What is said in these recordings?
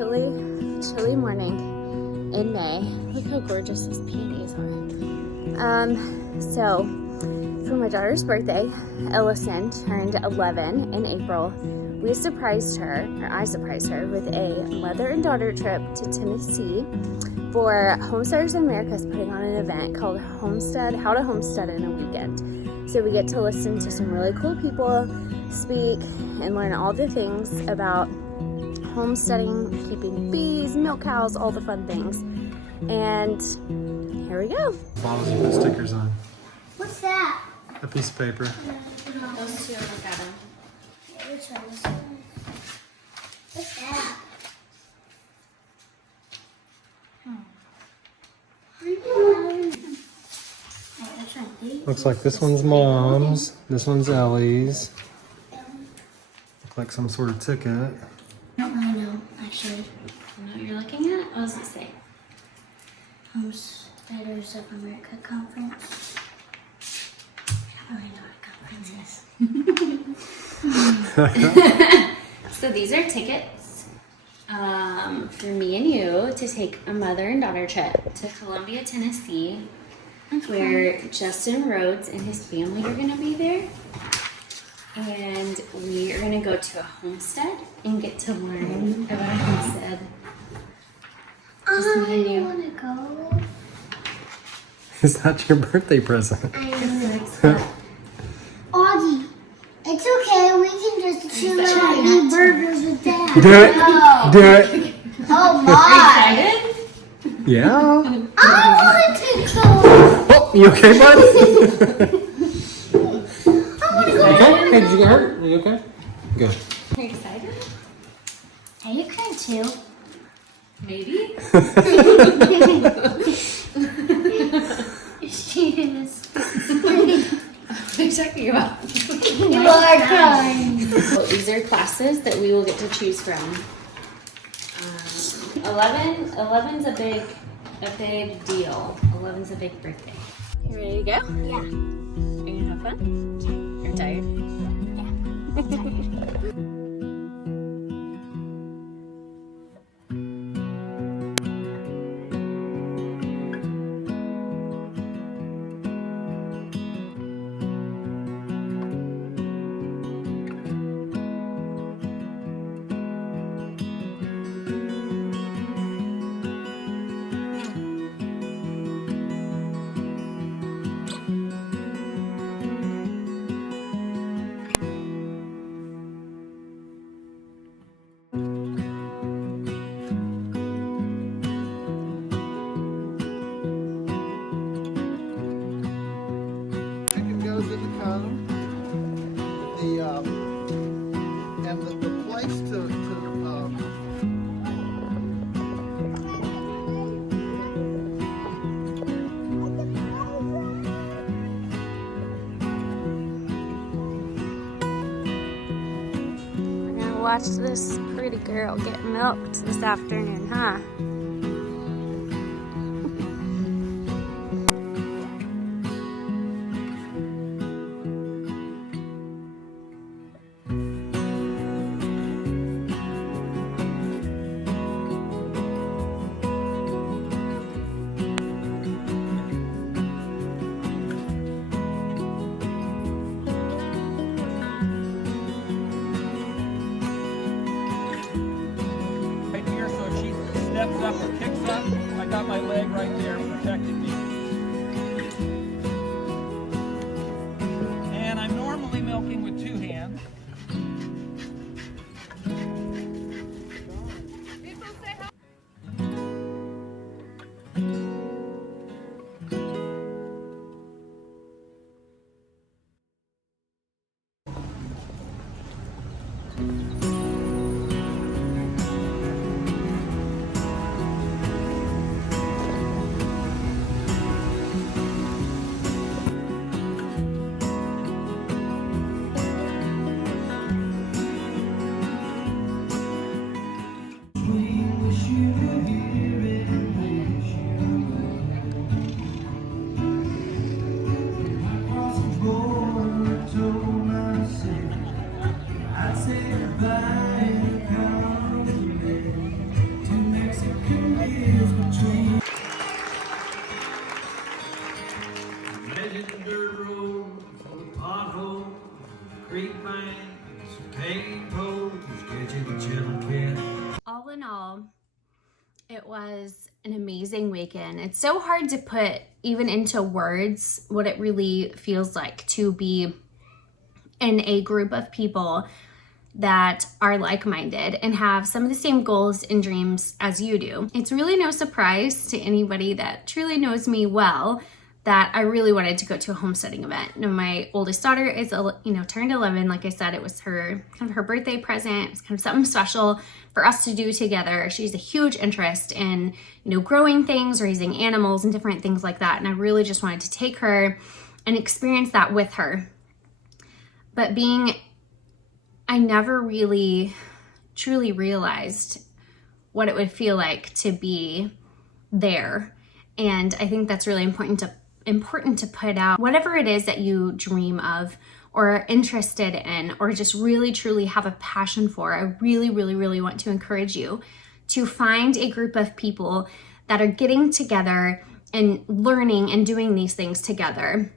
chilly morning in May. Look how gorgeous these peonies are. So for my daughter's birthday, Ellison turned 11 in April. I surprised her with a mother and daughter trip to Tennessee for Homesteaders of America is putting on an event called How to Homestead in a Weekend. So we get to listen to some really cool people speak and learn all the things about homesteading, keeping bees, milk cows, all the fun things. And here we go. Bottles you put stickers on. What's that? A piece of paper. Those two, look at them. Which one is that? What's that? Looks like this one's Mom's. This one's Ellie's. Look like some sort of ticket. I don't really know, actually. You know what you're looking at? What does it say? Homesteaders of America conference. I don't really know what a conference is. So these are tickets for me and you to take a mother and daughter trip to Columbia, Tennessee, where Justin Rhodes and his family are going to be there. And we are going to go to a homestead and get to learn about a homestead. Just me and I you. want to go. Is that your birthday present? Augie, it's okay. We can just chill out and eat burgers with Dad. Do it. Do it. Oh my! Excited? Yeah. I want to go. Oh, you okay, bud? I want to go. Okay. Hey, did you get hurt? Are you okay? Good. Are you excited? Hey, you can too. Maybe. She is. What are you talking about? You are crying. Well, these are classes that we will get to choose from. 11's a big deal. 11's a big birthday. You ready to go? Yeah. Are you gonna have fun? You're tired? Chicken goes in the cone. And the place to We're gonna watch this pretty girl get milked this afternoon, huh? Right here, so if she steps up or kicks up, I got my leg right there protecting me. And I'm normally milking with 2 hands. grapevines, cane poles, get you the chillin' cat. All in all, it was an amazing weekend. It's so hard to put even into words what it really feels like to be in a group of people that are like-minded and have some of the same goals and dreams as you do. It's really no surprise to anybody that truly knows me well that I really wanted to go to a homesteading event. Now, my oldest daughter is, turned 11. Like I said, it was her kind of her birthday present. It was kind of something special for us to do together. She's a huge interest in, growing things, raising animals, and different things like that. And I really just wanted to take her and experience that with her. But I never really truly realized what it would feel like to be there. And I think that's really important to put out. Whatever it is that you dream of or are interested in or just really truly have a passion for, I really, really, really want to encourage you to find a group of people that are getting together and learning and doing these things together.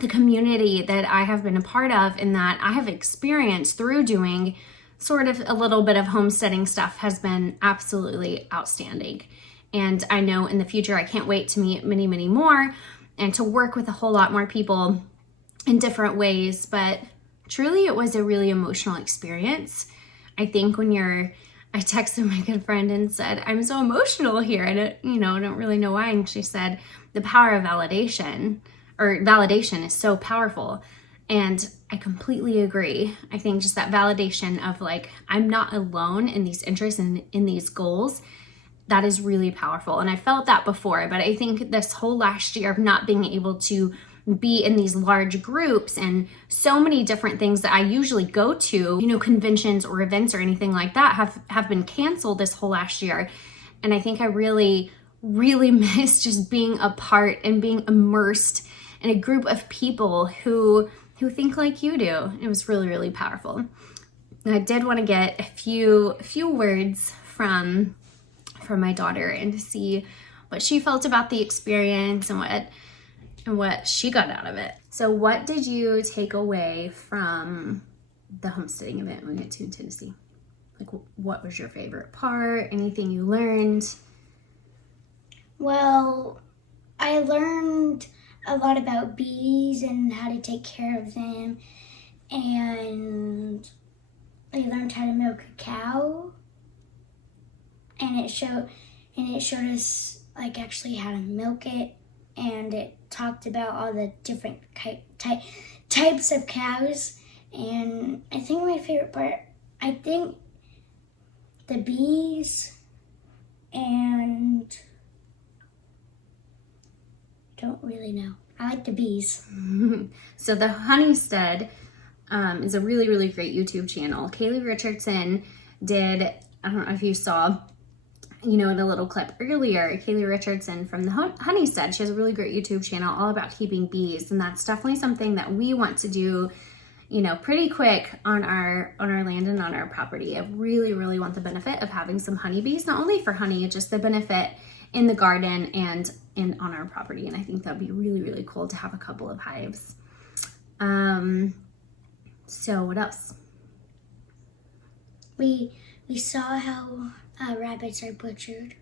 The community that I have been a part of and that I have experienced through doing sort of a little bit of homesteading stuff has been absolutely outstanding. And I know in the future, I can't wait to meet many, many more and to work with a whole lot more people in different ways. But truly, it was a really emotional experience. I think I texted my good friend and said, I'm so emotional here. I don't really know why. And she said, the power of validation is so powerful. And I completely agree. I think just that validation of I'm not alone in these interests and in these goals, that is really powerful. And I felt that before, but I think this whole last year of not being able to be in these large groups and so many different things that I usually go to, conventions or events or anything like that have been canceled this whole last year. And I think I really, really miss just being a part and being immersed in a group of people who think like you do. It was really, really powerful. And I did want to get a few words from my daughter and to see what she felt about the experience and what she got out of it. So what did you take away from the homesteading event we went to in Tennessee? What was your favorite part? Anything you learned? Well, I learned a lot about bees and how to take care of them, and I learned how to milk a cow, and it showed us actually how to milk it, and it talked about all the different types of cows. And I think my favorite part, the bees, and don't really know. I like the bees. So the Homestead is a really, really great YouTube channel. Kaylee Richardson did, I don't know if you saw, in a little clip earlier, Kaylee Richardson from the Homestead, she has a really great YouTube channel all about keeping bees. And that's definitely something that we want to do, pretty quick on our land and on our property. I really, really want the benefit of having some honeybees, not only for honey, just the benefit in the garden and on our property. And I think that'd be really, really cool to have a couple of hives. So what else? We saw how rabbits are butchered.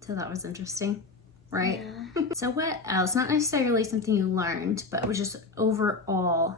So that was interesting, right? Yeah. So what else? Not necessarily something you learned, but it was just overall,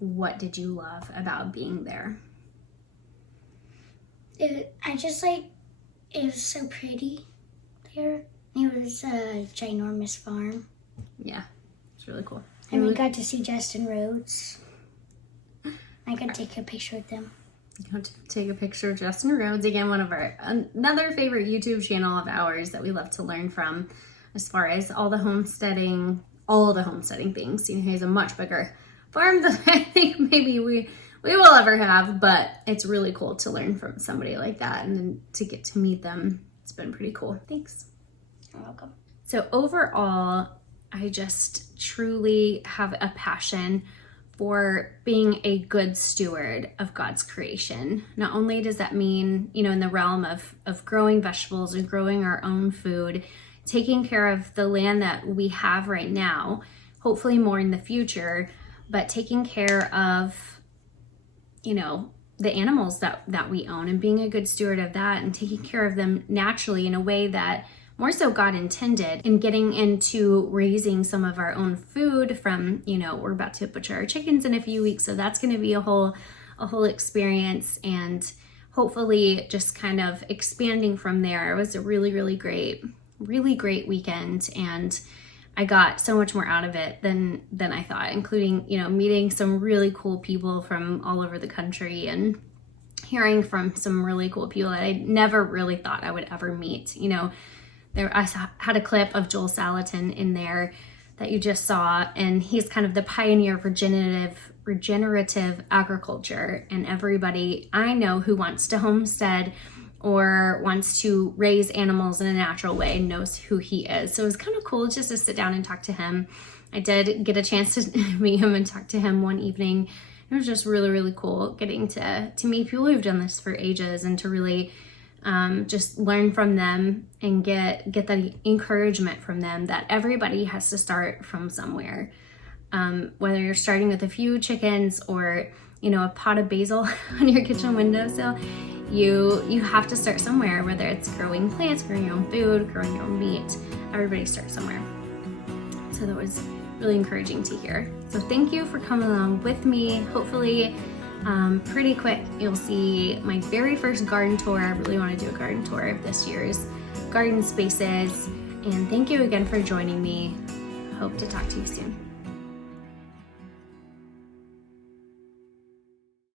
what did you love about being there? It was so pretty there. It was a ginormous farm. Yeah, it's really cool. And we got to see Justin Rhodes. I got to take a picture with them. You got to take a picture of Justin Rhodes, again, another favorite YouTube channel of ours that we love to learn from as far as all the homesteading things. He has a much bigger farm than I think maybe we will ever have, but it's really cool to learn from somebody like that and then to get to meet them. It's been pretty cool. Thanks. You're welcome. So overall, I just truly have a passion for being a good steward of God's creation. Not only does that mean, in the realm of growing vegetables and growing our own food, taking care of the land that we have right now, hopefully more in the future, but taking care of, you know, the animals that we own and being a good steward of that and taking care of them naturally in a way that more so God intended, and getting into raising some of our own food from, you know, we're about to butcher our chickens in a few weeks. So that's going to be a whole experience, and hopefully just kind of expanding from there. It was a really great weekend, and I got so much more out of it than I thought, including, you know, meeting some really cool people from all over the country and hearing from some really cool people that I never really thought I would ever meet. You know, I had a clip of Joel Salatin in there that you just saw, and he's kind of the pioneer of regenerative agriculture, and everybody I know who wants to homestead or wants to raise animals in a natural way knows who he is. So it was kind of cool just to sit down and talk to him. I did get a chance to meet him and talk to him one evening. It was just really cool getting to meet people who've done this for ages, and to really just learn from them and get that encouragement from them that everybody has to start from somewhere. Whether you're starting with a few chickens or, you know, a pot of basil on your kitchen windowsill, you have to start somewhere, whether it's growing plants, growing your own food, growing your own meat. Everybody starts somewhere. So that was really encouraging to hear. So thank you for coming along with me. Hopefully pretty quick you'll see my very first garden tour. I really want to do a garden tour of this year's garden spaces. And thank you again for joining me. Hope to talk to you soon.